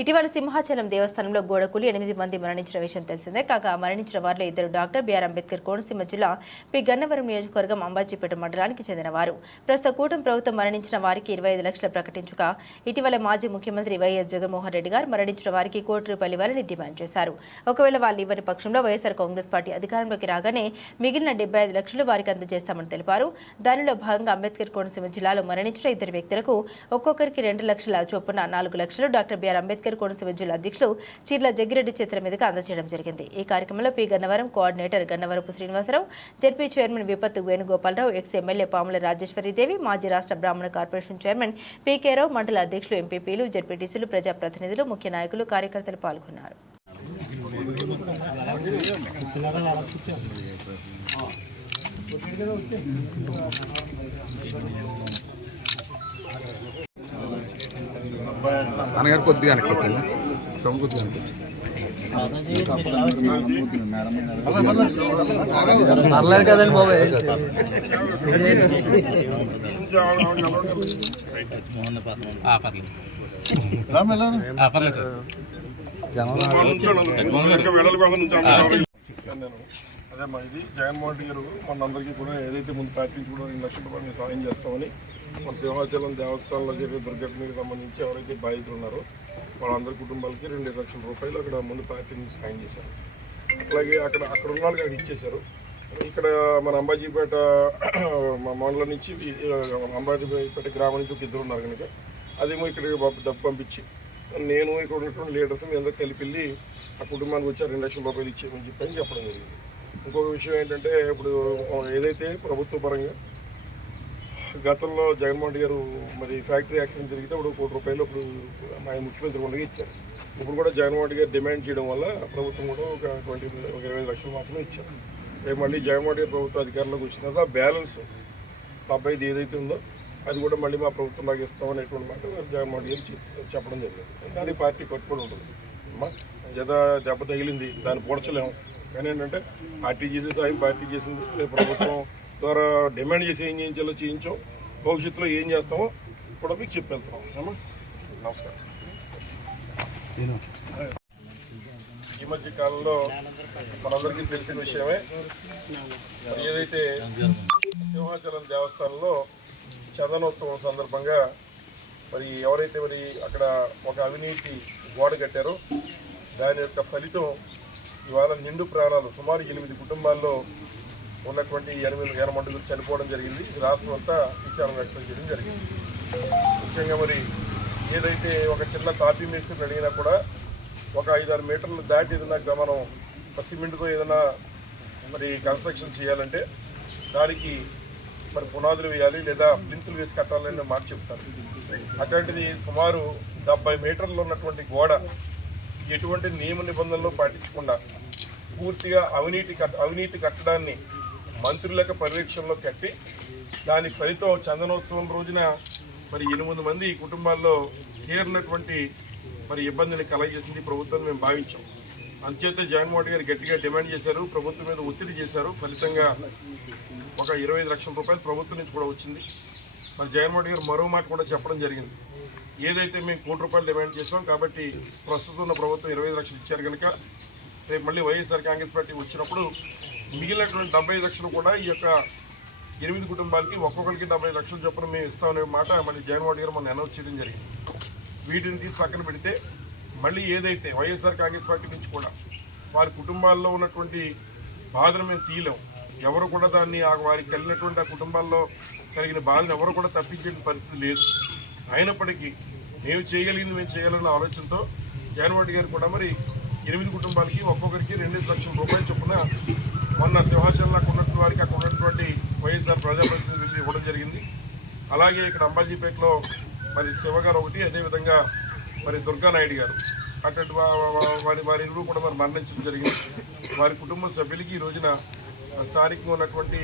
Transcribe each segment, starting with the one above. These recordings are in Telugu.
ఇటీవల సింహాచలం దేవస్థానంలో గోడకూలి ఎనిమిది మంది మరణించిన విషయం తెలిసిందే. కాగా మరణించిన వారిలో ఇద్దరు డాక్టర్ బిఆర్ అంబేద్కర్ కోనసీమ జిల్లా పి. గన్నవరం నియోజకవర్గం అంబాజీపేట మండలానికి చెందిన వారు ప్రస్తుత కూటమి ప్రభుత్వం మరణించిన వారికి ఇరవై ఐదు లక్షలు ప్రకటించగా ఇటీవల మాజీ ముఖ్యమంత్రి వైఎస్ జగన్మోహన్ రెడ్డి గారు మరణించిన వారికి కోటి రూపాయలు ఇవ్వాలని డిమాండ్ చేశారు. ఒకవేళ వాళ్ళు ఇవ్వని పక్షంలో వైఎస్ఆర్ కాంగ్రెస్ పార్టీ అధికారంలోకి రాగానే మిగిలిన డెబ్బై ఐదు లక్షలు వారికి అందజేస్తామని తెలిపారు. దానిలో భాగంగా అంబేద్కర్ కోనసీమ జిల్లాలో మరణించిన ఇద్దరు వ్యక్తులకు ఒక్కొక్కరికి రెండు లక్షల చొప్పున నాలుగు లక్షలు డాక్టర్ బిఆర్ అంబేద్కర్ కోనసీమ జిల్లా అధ్యక్షులు చీర్ల జగ్గిరెడ్డి చేతుల మీదుగా అందజేయడం జరిగింది. ఈ కార్యక్రమంలో P. Gannavaram coordinator Gannavarapu Srinivasarao ZP chairman విపత్తు వేణుగోపాలరావు ఎక్స్ ఎమ్మెల్యే పాముల రాజేశ్వరీదేవి మాజీ రాష్ట్ర బ్రాహ్మణ కార్పొరేషన్ చైర్మన్ పీకే రావు మండల అధ్యక్షులు ఎంపీపీలు జడ్పీటీసీలు ప్రజాప్రతినిధులు ముఖ్య నాయకులు కార్యకర్తలు పాల్గొన్నారు. అనగారు కొద్దిగా అనుకుంటుంది సొమ్ము కొద్దిగా పర్లేదు కదండి బాబాయ్ నేను అదే మా ఇది జగన్మోహన్ రెడ్డి గారు మనందరికీ కూడా ఏదైతే ముందు నుంచి కూడా రెండు లక్షల రూపాయలు మేము సాయం చేస్తామని మన సింహాచలం దేవస్థానంలో జరిగే దుర్ఘటనకి సంబంధించి ఎవరైతే బాధితులు ఉన్నారో వాళ్ళందరి కుటుంబాలకి రెండు లక్షల రూపాయలు అక్కడ ముందు పార్టీ నుంచి సాయం చేశారు. అట్లాగే అక్కడ అక్కడ ఉన్న వాళ్ళకి అక్కడ ఇచ్చేశారు. ఇక్కడ మన అంబాజీపేట మా మండలం నుంచి అంబాజీపేట గ్రామం నుంచి ఒక ఇద్దరు ఉన్నారు కనుక. అదేమో ఇక్కడికి డబ్బు పంపించి నేను ఇక్కడ ఉన్నటువంటి లీడర్స్ మీ అందరూ కలిపి వెళ్ళి ఆ కుటుంబానికి వచ్చి ఆ రెండు లక్షల రూపాయలు ఇచ్చేయమని చెప్పని చెప్పడం జరిగింది. ఇంకొక విషయం ఏంటంటే ఇప్పుడు ఏదైతే ప్రభుత్వ పరంగా గతంలో జగన్మోహన్ రెడ్డి గారు మరి ఫ్యాక్టరీ యాక్సిడెంట్ జరిగితే ఇప్పుడు కోటి రూపాయలు ఇప్పుడు మా ముఖ్యమంత్రి ఉండగా ఇచ్చారు. ఇప్పుడు కూడా జగన్మోహన్ రెడ్డి గారు డిమాండ్ చేయడం వల్ల ప్రభుత్వం కూడా ఒక ట్వంటీ ఒక ఇరవై లక్షలు మాత్రమే ఇచ్చారు. రేపు మళ్ళీ జగన్మోహన్ రెడ్డి గారు ప్రభుత్వం అధికారంలోకి వచ్చిన తర్వాత ఆ బ్యాలెన్స్ డెబ్బైది ఏదైతే ఉందో అది కూడా మళ్ళీ మా ప్రభుత్వం మాకు ఇస్తాం అనేటువంటి మాట జగన్మోహన్ రెడ్డి గారు చెప్పడం జరిగింది. దాని పార్టీ కట్టుబడి ఉంటుంది. అమ్మా జత దెబ్బ తగిలింది దాన్ని పూడ్చలేము. కానీ ఏంటంటే పార్టీ చేసే సాయం పార్టీ చేసింది రేపు ప్రభుత్వం ద్వారా డిమాండ్ చేసి ఏం చేయించాలో చేయించాం. భవిష్యత్తులో ఏం చేస్తామో కూడా మీకు చెప్పి వెళ్తాం అమ్మా నమస్కారం ఈ మధ్య కాలంలో మనందరికీ తెలిసిన విషయమే. మరి ఏదైతే సింహాచలం దేవస్థానంలో చందనోత్సవం సందర్భంగా మరి ఎవరైతే మరి అక్కడ ఒక అవినీతి గోడ కట్టారో దాని యొక్క ఫలితం ఇవాళ నిండు ప్రాణాలు సుమారు ఎనిమిది కుటుంబాల్లో ఉన్నటువంటి ఎనిమిది ఎనమండుగురు చనిపోవడం జరిగింది. రాత్రి రాష్ట్రం అంతా విచారం వ్యక్తం చేయడం జరిగింది. ముఖ్యంగా మరి ఏదైతే ఒక చిన్న తాపీ మేస్త్రిని అడిగినా కూడా ఒక ఐదారు మీటర్లు దాటి ఏదైనా మనం సిమెంట్తో ఏదైనా మరి కన్స్ట్రక్షన్ చేయాలంటే దానికి మరి పునాదులు వేయాలి లేదా ప్లింతులు వేసి కట్టాలని మాట చెప్తారు. అటువంటిది సుమారు డెబ్బై మీటర్లు ఉన్నటువంటి గోడ ఎటువంటి నియమ నిబంధనలు పాటించకుండా పూర్తిగా అవినీతి కట్ అవినీతి కట్టడాన్ని మంత్రులకు పర్యవేక్షణలో కట్టి దాని ఫలితం చందనోత్సవం రోజున మరి ఎనిమిది మంది కుటుంబాల్లో తీరినటువంటి మరి ఇబ్బందిని కలగజేసింది ప్రభుత్వం మేము భావించాం. అంచేత జగన్మోహన్ గారు గట్టిగా డిమాండ్ చేశారు ప్రభుత్వం మీద ఒత్తిడి చేశారు. ఫలితంగా ఒక ఇరవై ఐదు లక్షల రూపాయలు ప్రభుత్వం నుంచి కూడా వచ్చింది. మరి జగన్మోహన్ గారు మరో మాట కూడా చెప్పడం జరిగింది. ఏదైతే మేము కోటి రూపాయలు డిమాండ్ చేసాం కాబట్టి ప్రస్తుతం ఉన్న ప్రభుత్వం ఇరవై ఐదు లక్షలు ఇచ్చారు కనుక రేపు మళ్ళీ వైఎస్ఆర్ కాంగ్రెస్ పార్టీ వచ్చినప్పుడు మిగిలినటువంటి డెబ్బై లక్షలు కూడా ఈ యొక్క ఎనిమిది కుటుంబాలకి ఒక్కొక్కరికి డెబ్బై లక్షలు చొప్పున మేము ఇస్తామనే మాట మళ్ళీ జగన్మోహన్ గారు మొన్న అనౌన్స్ చేయడం జరిగింది. వీటిని తీసి పక్కన పెడితే మళ్ళీ ఏదైతే వైఎస్ఆర్ కాంగ్రెస్ పార్టీ నుంచి కూడా వారి కుటుంబాల్లో ఉన్నటువంటి బాధను మేము తీయలేం. ఎవరు కూడా దాన్ని ఆ వారికి కలిగినటువంటి ఆ కుటుంబాల్లో కలిగిన బాధను ఎవరు కూడా తప్పించే పరిస్థితి లేదు. అయినప్పటికీ మేము చేయగలిగింది మేము చేయాలన్న ఆలోచనతో జగన్మోహన్ గారు కూడా మరి ఎనిమిది కుటుంబాలకి ఒక్కొక్కరికి రెండు లక్షల రూపాయలు చొప్పున మొన్న సింహాచలంలో ఉన్నటువంటి వారికి అక్కడ ఉన్నటువంటి వైఎస్ఆర్ ప్రజాప్రతినిధులు ఇవ్వడం జరిగింది. అలాగే ఇక్కడ అంబాజీపేటలో మరి శివ గారు ఒకటి అదేవిధంగా మరి దుర్గానాయుడు గారు. అటువంటి వారి వారి ఇరువురు కూడా మరి మరణించడం జరిగింది. వారి కుటుంబ సభ్యులకి ఈ రోజున స్థానికంగా ఉన్నటువంటి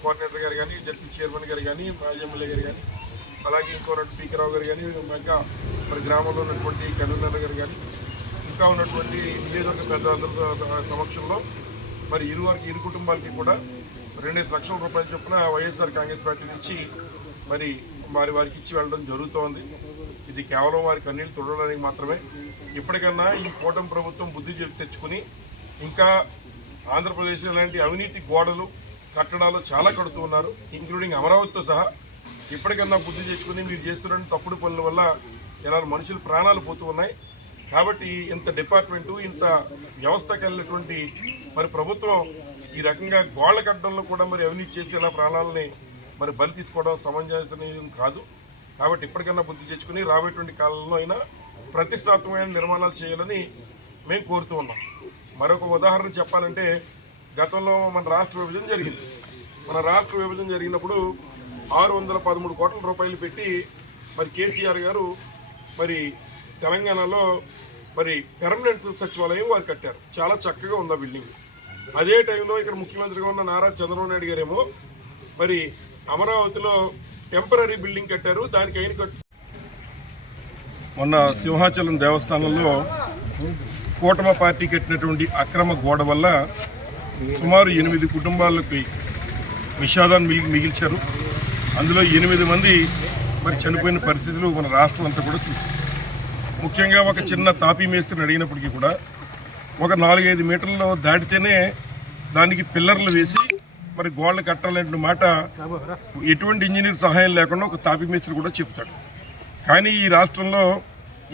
కోఆర్డినేటర్ గారు కానీ జడ్పీ చైర్మన్ గారు కానీ మాజీ ఎమ్మెల్యే గారు కానీ అలాగే ఇంకో పీకే రావు గారు కానీ ఇంకా మరి గ్రామంలో ఉన్నటువంటి కన్వీనర్ గారు కానీ ఇంకా ఉన్నటువంటి నియోజకవర్గ పెద్ద సమక్షంలో మరి ఇరు ఇరు కుటుంబాలకి కూడా రెండేసి లక్షల రూపాయల చొప్పున వైఎస్ఆర్ కాంగ్రెస్ పార్టీ నుంచి మరి వారి వారికి ఇచ్చి వెళ్ళడం జరుగుతోంది. ఇది కేవలం వారి కన్నీళ్ళు తుడడానికి మాత్రమే. ఇప్పటికన్నా ఈ కూటమి ప్రభుత్వం బుద్ధి తెచ్చుకుని ఇంకా ఆంధ్రప్రదేశ్ లాంటి అవినీతి గోడలు కట్టడాలు చాలా కడుతూ ఉన్నారు ఇంక్లూడింగ్ అమరావతితో సహా. ఇప్పటికన్నా బుద్ధి తెచ్చుకుని మీరు చేస్తున్న తప్పుడు పనుల వల్ల ఇలా మనుషులు ప్రాణాలు పోతూ ఉన్నాయి. కాబట్టి ఇంత డిపార్ట్మెంటు ఇంత వ్యవస్థ కలిగినటువంటి మరి ప్రభుత్వం ఈ రకంగా గోళ్ళ కట్టడంలో కూడా మరి అవినీతి చేసి ఇలా ప్రాణాలని మరి బలి తీసుకోవడం సమంజసనీయం కాదు. కాబట్టి ఇప్పటికన్నా బుద్ధి తెచ్చుకుని రాబోయేటువంటి కాలంలో అయినా ప్రతిష్టాత్మకమైన నిర్మాణాలు చేయాలని మేము కోరుతూ ఉన్నాం. మరొక ఉదాహరణ చెప్పాలంటే గతంలో మన రాష్ట్ర విభజన జరిగింది. మన రాష్ట్ర విభజన జరిగినప్పుడు ఆరు వందల పదమూడు కోట్ల రూపాయలు పెట్టి మరి కేసీఆర్ గారు మరి తెలంగాణలో మరి పెర్మనెంట్ సచివాలయం వారు కట్టారు. చాలా చక్కగా ఉంది ఆ బిల్డింగ్ అదే టైంలో ఇక్కడ ముఖ్యమంత్రిగా ఉన్న నారా చంద్రబాబు నాయుడు గారేమో మరి అమరావతిలో టెంపరీ బిల్డింగ్ కట్టారు. దానికి అయిన కట్టు మొన్న సింహాచలం దేవస్థానంలో కూటమ పార్టీ కట్టినటువంటి అక్రమ గోడ వల్ల సుమారు ఎనిమిది కుటుంబాలకి విషాదాన్ని మిగి మిగిల్చారు. అందులో ఎనిమిది మంది మరి చనిపోయిన పరిస్థితులు మన రాష్ట్రం అంతా కూడా చూసింది ముఖ్యంగా ఒక చిన్న తాపీ మేస్త్రిని అడిగినప్పటికీ కూడా ఒక నాలుగైదు మీటర్లు దాటితేనే దానికి పిల్లర్లు వేసి మరి గోడలు కట్టాలనే మాట ఎటువంటి ఇంజనీర్ సహాయం లేకుండా ఒక తాపీ మేస్త్రి కూడా చెప్తాడు. కానీ ఈ రాష్ట్రంలో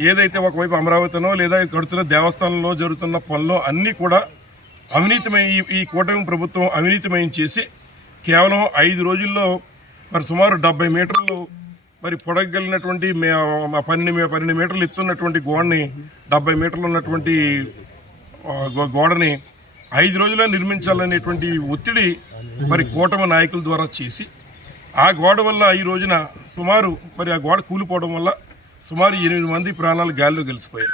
ఏదైతే ఒకవైపు అమరావతినో లేదా కడుతున్న దేవస్థానంలో జరుగుతున్న పనులు అన్నీ కూడా అవినీతిమై ఈ- కూటమి ప్రభుత్వం అవినీతిమయం చేసి కేవలం ఐదు రోజుల్లో మరి సుమారు డెబ్బై మీటర్లు మరి పొడగలిగినటువంటి పన్నెండు పన్నెండు మీటర్లు ఎత్తున్నటువంటి గోడని డెబ్బై మీటర్లు ఉన్నటువంటి గోడని ఐదు రోజుల్లో నిర్మించాలనేటువంటి ఒత్తిడి మరి కూటమి నాయకుల ద్వారా చేసి ఆ గోడ వల్ల ఈ రోజున సుమారు మరి ఆ గోడ కూలిపోవడం వల్ల సుమారు ఎనిమిది మంది ప్రాణాలు గాలిలో గెలిచిపోయాయి.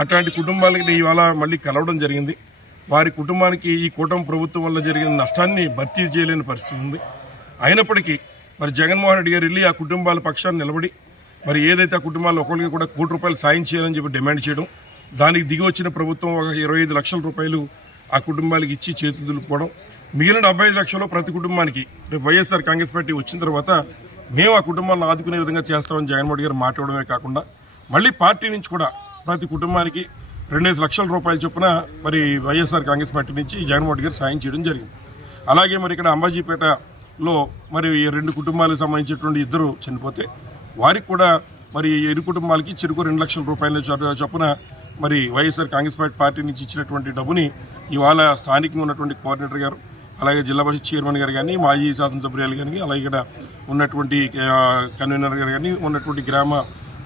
అట్లాంటి కుటుంబాలకి ఇవాళ మళ్ళీ కలవడం జరిగింది. వారి కుటుంబానికి ఈ కూటమి ప్రభుత్వం వల్ల జరిగిన నష్టాన్ని భర్తీ చేయలేని పరిస్థితి ఉంది. అయినప్పటికీ మరి జగన్మోహన్ రెడ్డి గారు వెళ్ళి ఆ కుటుంబాల పక్షాన్ని నిలబడి మరి ఏదైతే ఆ కుటుంబాలు ఒకరికి కూడా కోటి రూపాయలు సాయం చేయాలని చెప్పి డిమాండ్ చేయడం దానికి దిగి వచ్చిన ప్రభుత్వం ఒక ఇరవై ఐదు లక్షల రూపాయలు ఆ కుటుంబాలకు ఇచ్చి చేతులు దులుపుకోవడం మిగిలిన డెబ్బై ఐదు లక్షలు ప్రతి కుటుంబానికి రేపు వైఎస్ఆర్ కాంగ్రెస్ పార్టీ వచ్చిన తర్వాత మేము ఆ కుటుంబాలను ఆదుకునే విధంగా చేస్తామని జగన్మోహన్ రెడ్డి గారు మాట్లాడమే కాకుండా మళ్ళీ పార్టీ నుంచి కూడా ప్రతి కుటుంబానికి రెండేసి లక్షల రూపాయల చొప్పున మరి వైఎస్ఆర్ కాంగ్రెస్ పార్టీ నుంచి జగన్మోహన్ రెడ్డి గారు సాయం చేయడం జరిగింది. అలాగే మరి ఇక్కడ అంబాజీపేట లో మరి ఈ రెండు కుటుంబాలకు సంబంధించినటువంటి ఇద్దరు చనిపోతే వారికి కూడా మరి ఈ ఇరు కుటుంబాలకి చెరుకు రెండు లక్షల రూపాయల చొప్పున మరి వైఎస్ఆర్ కాంగ్రెస్ పార్టీ పార్టీ నుంచి ఇచ్చినటువంటి డబ్బుని ఇవాళ స్థానికంగా ఉన్నటువంటి కోఆర్డినేటర్ గారు అలాగే జిల్లా పరిషత్ చైర్మన్ గారు కానీ మాజీ శాసనసభ్యులు కానీ అలాగే ఇక్కడ ఉన్నటువంటి కన్వీనర్ గారు కానీ ఉన్నటువంటి గ్రామ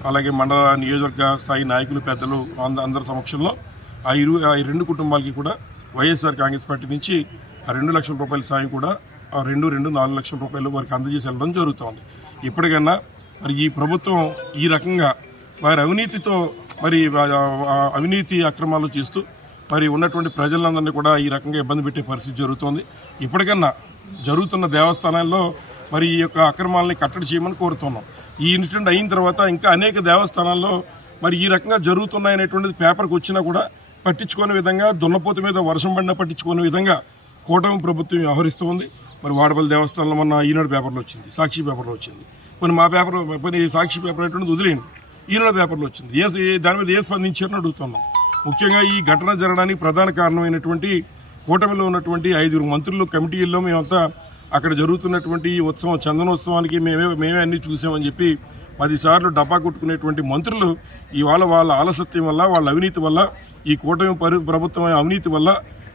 అలాగే మండల నియోజకవర్గ స్థాయి నాయకులు పెద్దలు అందరి సమక్షంలో ఆ ఇరు ఆ రెండు కుటుంబాలకి కూడా వైఎస్ఆర్ కాంగ్రెస్ పార్టీ నుంచి ఆ రెండు లక్షల రూపాయల సాయం కూడా రెండు రెండు నాలుగు లక్షల రూపాయలు వారికి అందజేసి వెళ్ళడం జరుగుతోంది. ఇప్పటికన్నా మరి ఈ ప్రభుత్వం ఈ రకంగా వారి అవినీతితో మరి అవినీతి అక్రమాలు చేస్తూ మరి ఉన్నటువంటి ప్రజలందరినీ కూడా ఈ రకంగా ఇబ్బంది పెట్టే పరిస్థితి జరుగుతోంది. ఇప్పటికన్నా జరుగుతున్న దేవస్థానాల్లో మరి ఈ యొక్క అక్రమాలని కట్టడి చేయమని కోరుతున్నాం. ఈ ఇన్సిడెంట్ అయిన తర్వాత ఇంకా అనేక దేవస్థానాల్లో మరి ఈ రకంగా జరుగుతున్నాయనేటువంటిది పేపర్కి వచ్చినా కూడా పట్టించుకునే విధంగా దున్నపోతు మీద వర్షం పడిన పట్టించుకునే విధంగా కూటమి ప్రభుత్వం వ్యవహరిస్తోంది. మరి వాడపల్లి దేవస్థానంలో మొన్న ఈనాడు పేపర్లో వచ్చింది సాక్షి పేపర్లో వచ్చింది. కొన్ని మా పేపర్ కొన్ని సాక్షి పేపర్ అనేటువంటిది వదిలేయండి. ఈనాడు పేపర్లో వచ్చింది. ఏ దాని మీద ఏ స్పందించారని అడుగుతున్నాం. ముఖ్యంగా ఈ ఘటన జరగడానికి ప్రధాన కారణమైనటువంటి కూటమిలో ఉన్నటువంటి ఐదుగురు మంత్రులు కమిటీల్లో మేమంతా అక్కడ జరుగుతున్నటువంటి ఈ ఉత్సవం చందనోత్సవానికి మేమే మేమే అన్ని చూసామని చెప్పి పదిసార్లు డబ్బా కొట్టుకునేటువంటి మంత్రులు ఇవాళ వాళ్ళ ఆలసత్యం వల్ల వాళ్ళ అవినీతి వల్ల ఈ కూటమి పరి ప్రభుత్వం అవినీతి వల్ల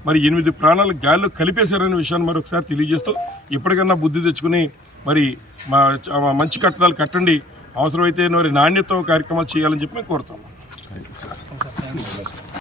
మరి ఎనిమిది ప్రాణాలు గాల్లో కలిపేశారనే విషయాన్ని మరొకసారి తెలియజేస్తూ ఇప్పటికన్నా బుద్ధి తెచ్చుకుని మరి మా మా మంచి కట్టడాలు కట్టండి. అవసరమైతే మరి నాణ్యత కార్యక్రమాలు చేయాలని చెప్పి మేము కోరుతున్నాం.